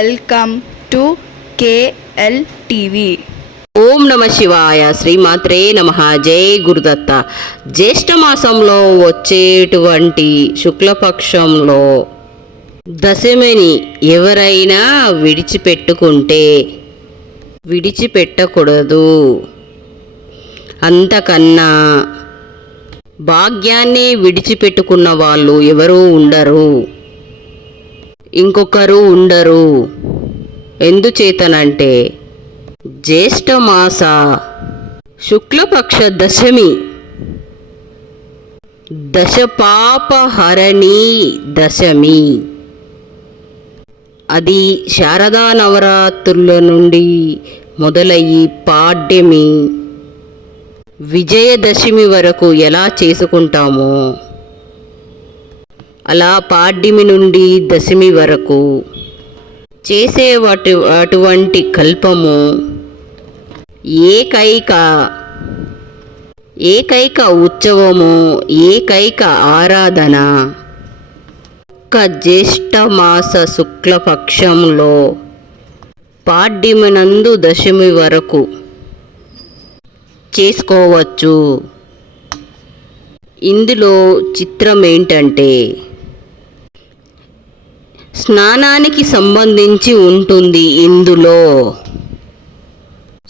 Welcome to KLTV. ఓం నమ శివాయ. శ్రీమాత్రే నమః. జై గురుదత్త. జ్యేష్ఠ మాసంలో వచ్చేటువంటి శుక్లపక్షంలో దశమిని ఎవరైనా విడిచిపెట్టకూడదు. అంతకన్నా భాగ్యాన్ని విడిచిపెట్టుకున్న వాళ్ళు ఎవరూ ఉండరు, ఇంకొకరు ఉండరు. ఎందుచేతనంటే జ్యేష్ఠమాస శుక్లపక్ష దశమి దశపాపహరణి దశమి. అది శారదా నవరాత్రుల నుండి మొదలయ్యి పాడ్యమి విజయదశమి వరకు ఎలా చేసుకుంటామో అలా పాడ్యమి నుండి దశమి వరకు చేసే అటువంటి కల్పము ఏకైక ఉత్సవము, ఏకైక ఆరాధన ఒక్క జ్యేష్ఠమాస శుక్లపక్షంలో పాడ్యమినందు దశమి వరకు చేసుకోవచ్చు. ఇందులో చిత్రం ఏంటంటే స్నానానికి సంబంధించి ఉంటుంది. ఇందులో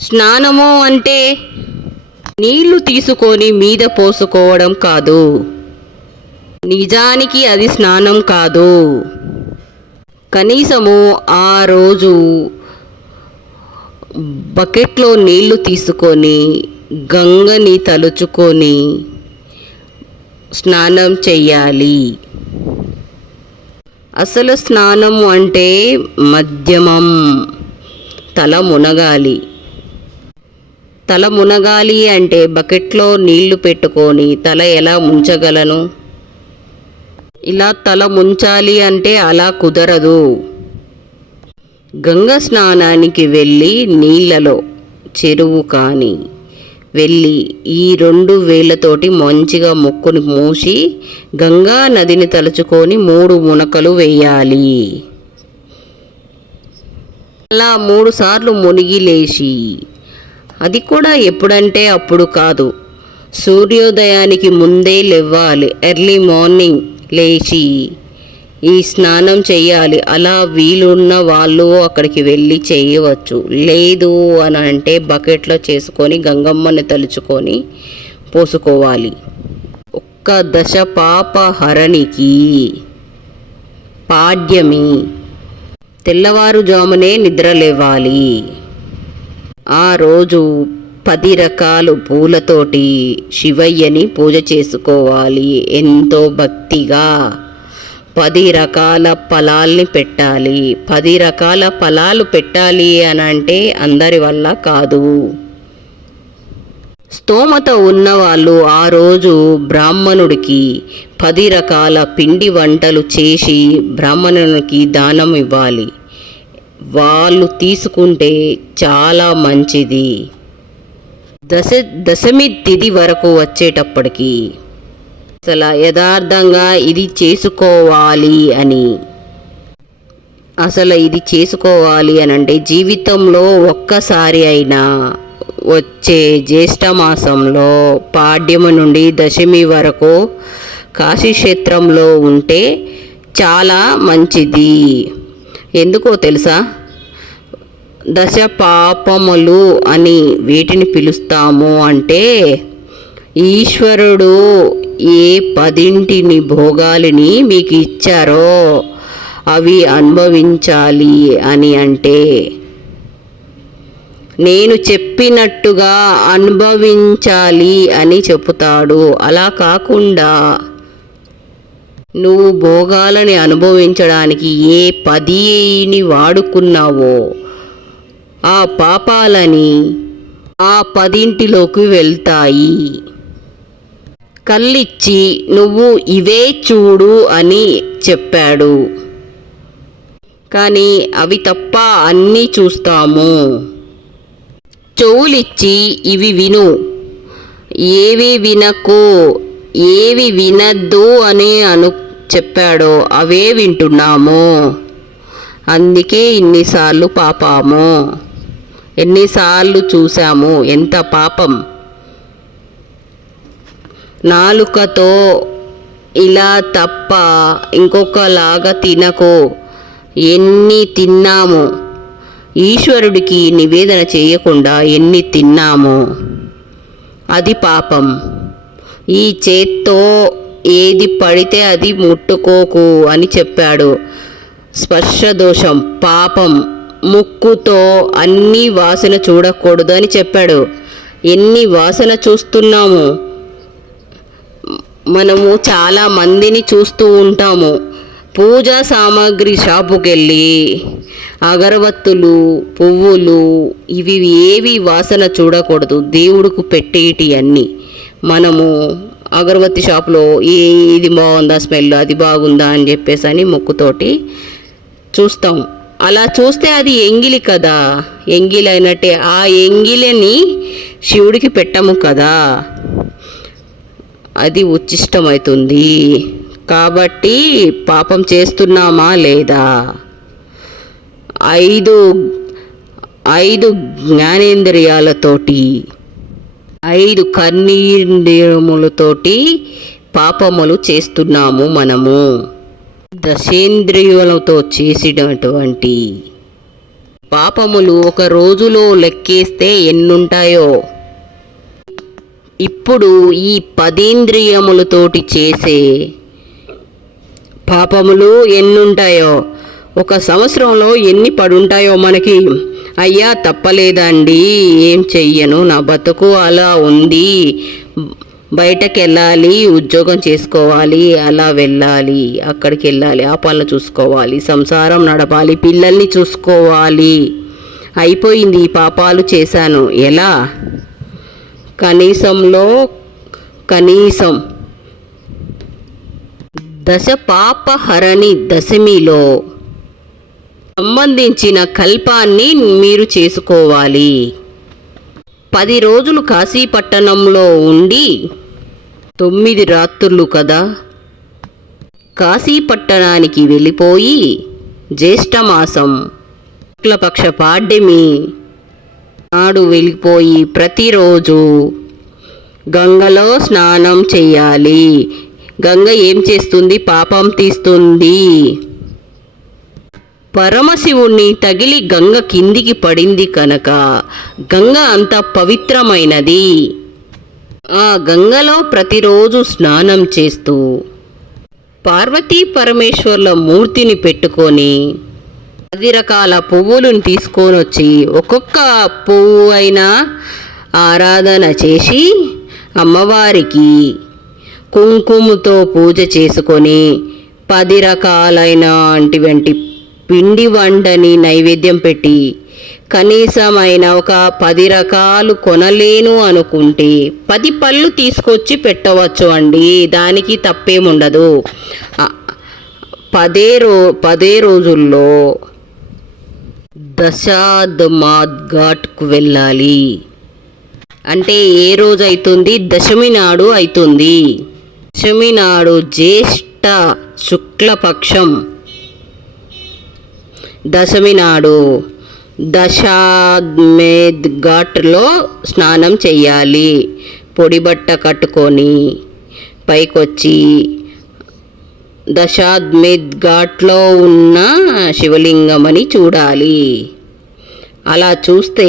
స్నానము అంటే నీళ్లు తీసుకొని మీద పోసుకోవడం కాదు. నిజానికి అది స్నానం కాదు. కనీసము ఆ రోజు బకెట్లో నీళ్లు తీసుకొని గంగని తలుచుకొని స్నానం చెయ్యాలి. అసలు స్నానం అంటే మధ్యమం. తల మునగాలి అంటే బకెట్లో నీళ్లు పెట్టుకొని తల ఎలా ముంచగలను? ఇలా తల ముంచాలి అంటే అలా కుదరదు. గంగ స్నానానికి వెళ్ళి నీళ్ళలో చెరువు కానీ వెళ్ళి ఈ 2 వేళ్ళతోటి మంచిగా ముక్కుని మూసి గంగా నదిని తలుచుకొని 3 మునకలు వేయాలి. అలా 3 సార్లు మునిగి లేచి, అది కూడా ఎప్పుడంటే అప్పుడు కాదు, సూర్యోదయానికి ముందే లేవాలి. ఎర్లీ మార్నింగ్ లేచి ఈ స్నానం చెయ్యాలి. అలా వీలున్న వాళ్ళు అక్కడికి వెళ్ళి చేయవచ్చు. లేదు అని అంటే బకెట్లో చేసుకొని గంగమ్మని తలుచుకొని పోసుకోవాలి. ఒక్క దశ పాపహరణికి పాడ్యమి తెల్లవారుజామునే నిద్రలేవాలి. ఆ రోజు 10 రకాల పూలతోటి శివయ్యని పూజ చేసుకోవాలి. ఎంతో భక్తిగా 10 రకాల ఫలాల్ని పెట్టాలి. 10 రకాల ఫలాలు పెట్టాలి అని అంటే అందరి వల్ల కాదు. స్తోమత ఉన్నవాళ్ళు ఆ రోజు బ్రాహ్మణుడికి 10 రకాల పిండి వంటలు చేసి బ్రాహ్మణునికి దానం ఇవ్వాలి. వాళ్ళు తీసుకుంటే చాలా మంచిది. దశమి తిథి వరకు వచ్చేటప్పటికి అసలు యథార్థంగా ఇది చేసుకోవాలి అని అంటే జీవితంలో ఒక్కసారి అయినా వచ్చే జ్యేష్ఠమాసంలో పాడ్యమి నుండి దశమి వరకు కాశీక్షేత్రంలో ఉంటే చాలా మంచిది. ఎందుకో తెలుసా? దశ పాపములు అని వీటిని పిలుస్తాము. అంటే ఈశ్వరుడు ఏ 10 భోగాలని మీకు ఇచ్చారో అవి అనుభవించాలి అని అంటే నేను చెప్పినట్టుగా అనుభవించాలి అని చెబుతాడు. అలా కాకుండా నువ్వు భోగాలని అనుభవించడానికి ఏ 10 వాడుకున్నావో ఆ పాపాలని ఆ 10 వెళ్తాయి. కళ్ళిచ్చి నువ్వు ఇవే చూడు అని చెప్పాడు. కానీ అవి తప్ప అన్నీ చూస్తాము. చెవులిచ్చి ఇవి విను, ఏవి వినకు, ఏవి వినద్దు అని చెప్పాడో అవే వింటున్నాము. అందుకే ఇన్నిసార్లు పాపాము, ఎన్నిసార్లు చూసాము ఎంత పాపం. నాలుకతో ఇలా తప్ప ఇంకొకలాగా తినకు. ఎన్ని తిన్నాము, ఈశ్వరుడికి నివేదన చేయకుండా ఎన్ని తిన్నాము, అది పాపం. ఈ చేత్తో ఏది పడితే అది ముట్టుకోకు అని చెప్పాడు. స్పర్శ దోషం పాపం. ముక్కుతో అన్ని వాసన చూడకూడదు అని చెప్పాడు. ఎన్ని వాసన చూస్తున్నాము. మనము చాలా మందిని చూస్తూ ఉంటాము. పూజా సామాగ్రి షాపుకి వెళ్ళి అగరవత్తులు, పువ్వులు, ఇవి ఏవి వాసన చూడకూడదు. దేవుడికి పెట్టేటి అన్నీ మనము అగరబత్తి షాపులో ఇది బాగుందా, స్మెల్ అది బాగుందా అని చెప్పేసి అని ముక్కుతోటి చూస్తాం. అలా చూస్తే అది ఎంగిలి కదా, ఎంగిలి అయినట్టే. ఆ ఎంగిలిని శివుడికి పెట్టము కదా, అది ఉచ్చిష్టమవుతుంది. కాబట్టి పాపం చేస్తున్నామా లేదా? ఐదు జ్ఞానేంద్రియాలతోటి, 5 కర్ణేంద్రియములతోటి పాపములు చేస్తున్నాము మనము. దశేంద్రియులతో చేసినటువంటి పాపములు ఒక రోజులో లెక్కేస్తే ఎన్నుంటాయో. ఇప్పుడు ఈ 10 ఇంద్రియములతోటి చేసే పాపములు ఎన్నుంటాయో, ఒక సంవత్సరంలో ఎన్ని పడుంటాయో మనకి. అయ్యా తప్పలేదండి, ఏం చెయ్యను, నా బతుకు అలా ఉంది, బయటకు వెళ్ళాలి, ఉద్యోగం చేసుకోవాలి, అలా వెళ్ళాలి, అక్కడికి వెళ్ళాలి, ఆ పనులు చూసుకోవాలి, సంసారం నడపాలి, పిల్లల్ని చూసుకోవాలి, అయిపోయింది, ఈ పాపాలు చేశాను. ఎలా? కనీసం దశ పాపహరణి దశమిలో సంబంధించిన కల్పాన్ని మీరు చేసుకోవాలి. 10 రోజులు కాశీపట్టణంలో ఉండి 9 రాత్రులు కదా, కాశీపట్టణానికి వెళ్ళిపోయి జ్యేష్ఠమాసం శుక్లపక్ష పాడ్యమి నాడు వెళ్ళిపోయి ప్రతిరోజు గంగలో స్నానం చేయాలి. గంగ ఏం చేస్తుంది? పాపం తీస్తుంది. పరమశివుణ్ణి తగిలి గంగ కిందికి పడింది కనుక గంగ అంత పవిత్రమైనది. ఆ గంగలో ప్రతిరోజు స్నానం చేస్తూ పార్వతీ పరమేశ్వర్ల మూర్తిని పెట్టుకొని 10 రకాల పువ్వులను తీసుకొని వచ్చి ఒక్కొక్క పువ్వు అయినా ఆరాధన చేసి అమ్మవారికి కుంకుమతో పూజ చేసుకొని 10 రకాలైనటువంటి పిండి వంటని నైవేద్యం పెట్టి కనీసమైన ఒక 10 రకాలు కొనలేను అనుకుంటే 10 పళ్ళు తీసుకొచ్చి పెట్టవచ్చు అండి, దానికి తప్పేముండదు. 10 రోజుల్లో దశాద్మాద్ ఘాట్కు వెళ్ళాలి. అంటే ఏ రోజు అవుతుంది? దశమి నాడు అవుతుంది. దశమి నాడు జ్యేష్ఠ శుక్లపక్షం దశమి నాడు దశాద్మేద్ ఘాట్లో స్నానం చెయ్యాలి. పొడి బట్ట కట్టుకొని పైకొచ్చి దశాద్మేద్ ఘాట్లో ఉన్న శివలింగమని చూడాలి. అలా చూస్తే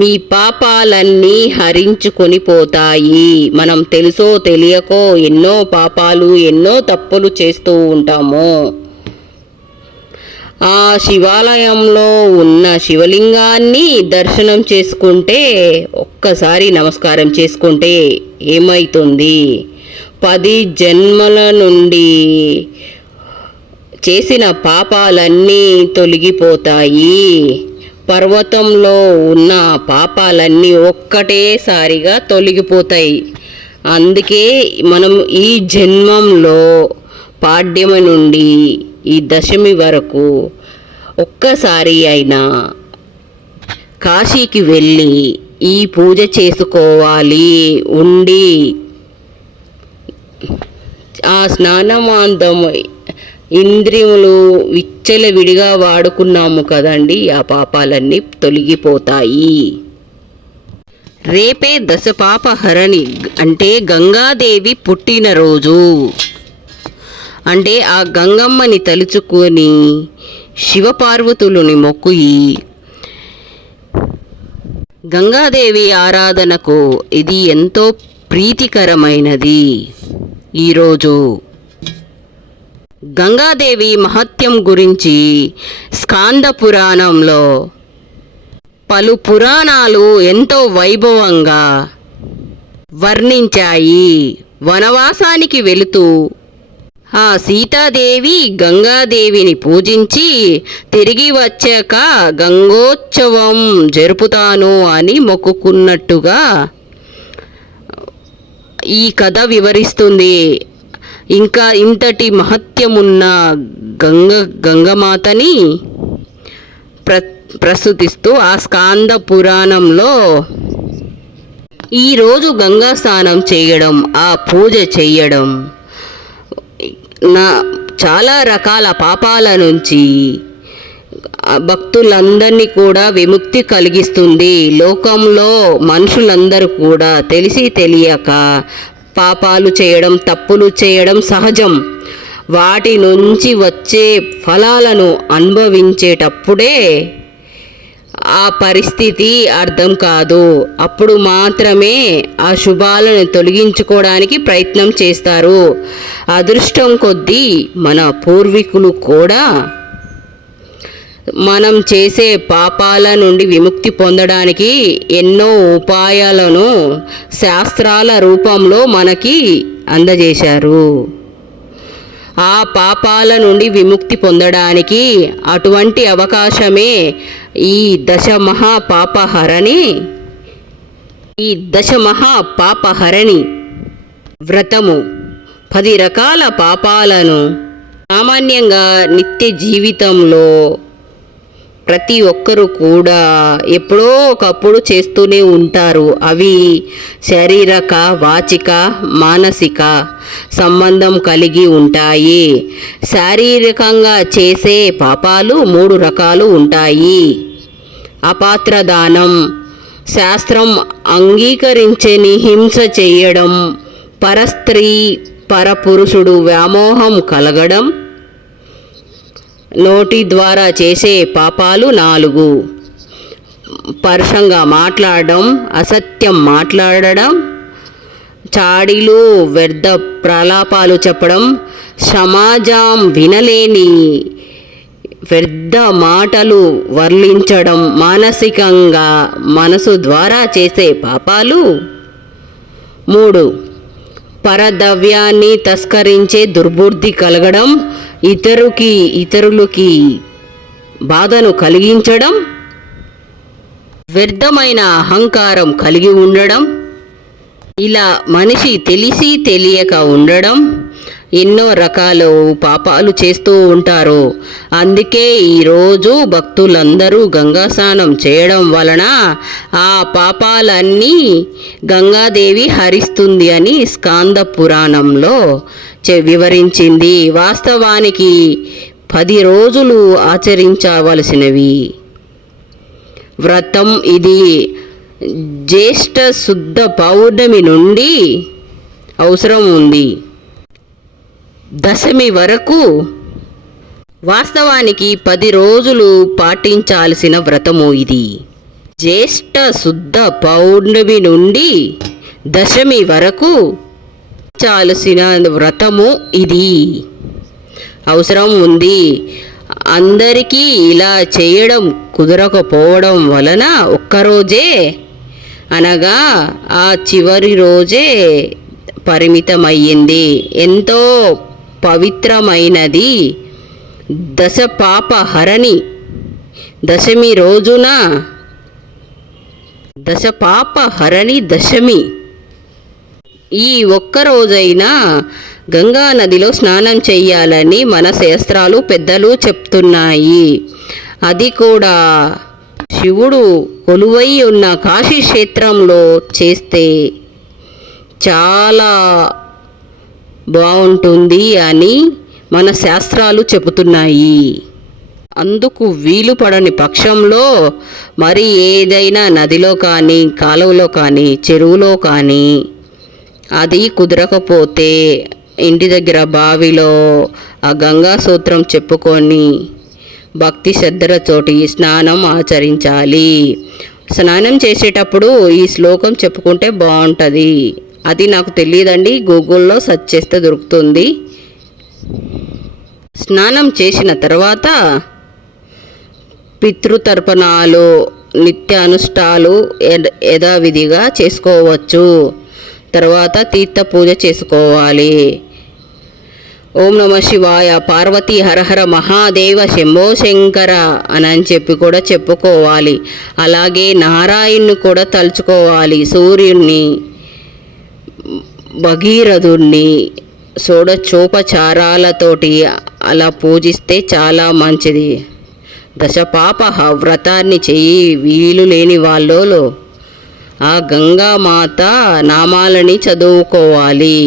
మీ పాపాలన్నీ హరించుకొని పోతాయి. మనం తెలుసో తెలియకో ఎన్నో పాపాలు, ఎన్నో తప్పులు చేస్తూ ఉంటాము. ఆ శివాలయంలో ఉన్న శివలింగాన్ని దర్శనం చేసుకుంటే, ఒక్కసారి నమస్కారం చేసుకుంటే ఏమవుతుంది? 10 జన్మల నుండి చేసిన పాపాలన్నీ తొలగిపోతాయి. పర్వతంలో ఉన్న పాపాలన్నీ ఒక్కటేసారిగా తొలగిపోతాయి. అందుకే మనం ఈ జన్మంలో పాడ్యమి నుండి ఈ దశమి వరకు ఒక్కసారి అయినా కాశీకి వెళ్ళి ఈ పూజ చేసుకోవాలి. ఉండి ఆ స్నానమాంతం ఇంద్రియములు విచ్చలవిడిగా వాడుకున్నాము కదండి, ఆ పాపాలన్నీ తొలగిపోతాయి. రేపే దశపాపహరణి అంటే గంగాదేవి పుట్టినరోజు. అంటే ఆ గంగమ్మని తలుచుకొని శివపార్వతులని మొక్కి గంగాదేవి ఆరాధనకు ఇది ఎంతో ప్రీతికరమైనది. ఈరోజు గంగాదేవి మహత్యం గురించి స్కాంద పురాణంలో పలు పురాణాలు ఎంతో వైభవంగా వర్ణించాయి. వనవాసానికి వెళుతూ ఆ సీతాదేవి గంగాదేవిని పూజించి తిరిగి వచ్చాక గంగోత్సవం జరుపుతాను అని మొక్కుకున్నట్టుగా ఈ కథ వివరిస్తుంది. ఇంకా ఇంతటి మహత్యమున్న గంగమాతని ప్రస్తుతిస్తూ ఆ స్కాంద పురాణంలో ఈరోజు గంగా స్నానం చేయడం, ఆ పూజ చేయడం చాలా రకాల పాపాల నుంచి భక్తులందరినీ కూడా విముక్తి కలిగిస్తుంది. లోకంలో మనుషులందరూ కూడా తెలిసి తెలియక పాపాలు చేయడం, తప్పులు చేయడం సహజం. వాటి నుంచి వచ్చే ఫలాలను అనుభవించేటప్పుడే ఆ పరిస్థితి అర్థం కాదు. అప్పుడు మాత్రమే ఆ శుభాలను తొలగించుకోవడానికి ప్రయత్నం చేస్తారు. అదృష్టం కొద్దీ మన పూర్వీకులు కూడా మనం చేసే పాపాల నుండి విముక్తి పొందడానికి ఎన్నో ఉపాయాలను శాస్త్రాల రూపంలో మనకి అందజేశారు. ఆ పాపాల నుండి విముక్తి పొందడానికి అటువంటి అవకాశమే ఈ దశమహాపాపహరణి వ్రతము. 10 రకాల పాపాలను సామాన్యంగా నిత్య జీవితంలో ప్రతి ఒక్కరూ కూడా ఎప్పుడో ఒకప్పుడు చేస్తూనే ఉంటారు. అవి శారీరక, వాచిక, మానసిక సంబంధం కలిగి ఉంటాయి. శారీరకంగా చేసే పాపాలు 3 రకాలు ఉంటాయి. అపాత్రదానం, శాస్త్రం అంగీకరించని హింస చేయడం, పరస్త్రీ పరపురుషుడు వ్యామోహం కలగడం, నోటి ద్వారా చేసే పాపాలు 4. పరుషంగా మాట్లాడడం, అసత్యం మాట్లాడడం, చాడీలు వ్యర్థ ప్రలాపాలు చెప్పడం, సమాజం వినలేని వ్యర్థ మాటలు వర్లించడం, మానసికంగా మనసు ద్వారా చేసే పాపాలు 3. పరద్రవ్యాన్ని తస్కరించే దుర్బుద్ధి కలగడం, ఇతరులకి బాధను కలిగించడం, వ్యర్థమైన అహంకారం కలిగి ఉండడం, ఇలా మనిషి తెలిసి తెలియక ఉండడం, ఎన్నో రకాల పాపాలు చేస్తూ ఉంటారు. అందుకే ఈరోజు భక్తులందరూ గంగా స్నానం చేయడం వలన ఆ పాపాలన్నీ గంగాదేవి హరిస్తుంది అని స్కాంద పురాణంలో వివరించింది. వాస్తవానికి 10 రోజులు ఆచరించవలసినవి వ్రతం ఇది. జ్యేష్ఠ శుద్ధ పౌర్ణమి నుండి అవసరం ఉంది దశమి వరకు. వాస్తవానికి 10 రోజులు పాటించాల్సిన వ్రతము ఇది. జ్యేష్ఠ శుద్ధ పౌర్ణమి నుండి దశమి వరకు చాల్సిన వ్రతము ఇది అవసరం ఉంది. అందరికీ ఇలా చేయడం కుదరకపోవడం వలన ఒక్కరోజే అనగా ఆ చివరి రోజే పరిమితమయ్యింది. ఎంతో పవిత్రమైనది దశపాపహరణి దశమి రోజున దశపాపహరణి దశమి. ఈ ఒక్కరోజైనా గంగా నదిలో స్నానం చెయ్యాలని మన శాస్త్రాలు పెద్దలు చెప్తున్నాయి. అది కూడా శివుడు కొలువై ఉన్న కాశీ క్షేత్రంలో చేస్తే చాలా బాగుంటుంది అని మన శాస్త్రాలు చెబుతున్నాయి. అందుకు వీలు పడని పక్షంలో మరి ఏదైనా నదిలో కానీ, కాలువలో కానీ, చెరువులో కానీ అది కుదరకపోతే ఇంటి దగ్గర బావిలో ఆ గంగా సూత్రం చెప్పుకొని భక్తి శ్రద్ధలతోటి స్నానం ఆచరించాలి. స్నానం చేసేటప్పుడు ఈ శ్లోకం చెప్పుకుంటే బాగుంటుంది. అది నాకు తెలియదండి, గూగుల్లో సెర్చ్ చేస్తే దొరుకుతుంది. స్నానం చేసిన తర్వాత పితృతర్పణాలు, నిత్యానుష్ఠాలు యథావిధిగా చేసుకోవచ్చు. తర్వాత తీర్థ పూజ చేసుకోవాలి. ఓం నమ శివాయ, పార్వతీ హరహర మహాదేవ శంభో శంకర అని చెప్పి కూడా చెప్పుకోవాలి. అలాగే నారాయణ్ణి కూడా తలుచుకోవాలి. సూర్యుడిని, భగీరథుణ్ణి షోడశోపచారాలతోటి అలా పూజిస్తే చాలా మంచిది. దశపాప వ్రతాన్ని చెయ్యి వీలు లేని వాళ్ళు ఆ గంగామాత నామాలని చదువుకోవాలి.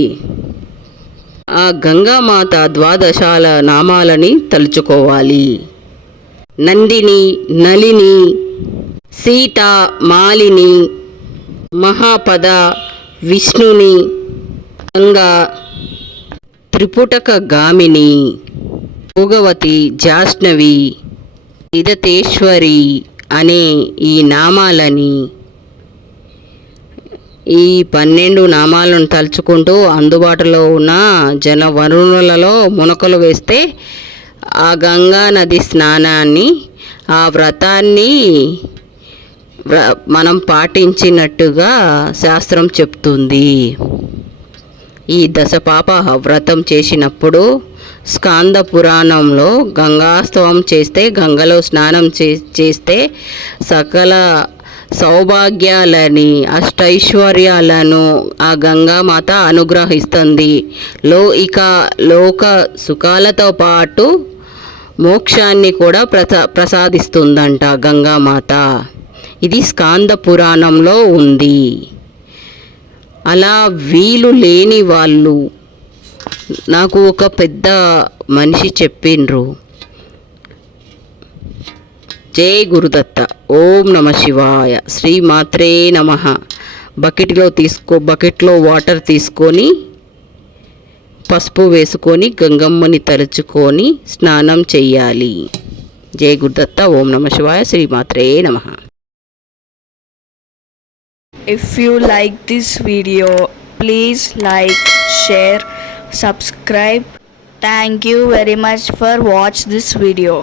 ఆ గంగామాత ద్వాదశాల నామాలని తలుచుకోవాలి. నందిని, నలిని, సీత, మాలిని, మహాపద, విష్ణుని, గంగా, త్రిపుటక గామిని, భోగవతి, జాష్ణవి, విదతేశ్వరి అనే ఈ నామాలని, ఈ 12 నామాలను తలుచుకుంటూ అందుబాటులో ఉన్న జన వనరులలో మునకలు వేస్తే ఆ గంగా నది స్నానాన్ని, ఆ వ్రతాన్ని మనం పాటించినట్టుగా శాస్త్రం చెప్తుంది. ఈ దశపాప వ్రతం చేసినప్పుడు స్కాంద పురాణంలో గంగాస్తవం చేస్తే, గంగలో స్నానం చేస్తే సకల సౌభాగ్యాలని, అష్టైశ్వర్యాలను ఆ గంగామాత అనుగ్రహిస్తుంది. లోక సుఖాలతో పాటు మోక్షాన్ని కూడా ప్రసాదిస్తుందంట గంగామాత. ఇది స్కాంద పురాణంలో ఉంది. అలా వీలు లేని వాళ్ళు నాకు ఒక పెద్ద మనిషి చెప్పిండ్రు. జై గురుదత్త. ఓం నమ శివాయ. శ్రీమాత్రే నమః. బకెట్లో వాటర్ తీసుకొని పసుపు వేసుకొని గంగమ్మని తలుచుకొని స్నానం చెయ్యాలి. జై గురుదత్త. ఓం నమ శివాయ. శ్రీమాత్రే నమః. If you like this video, please like, share, subscribe. Thank you very much for watch this video.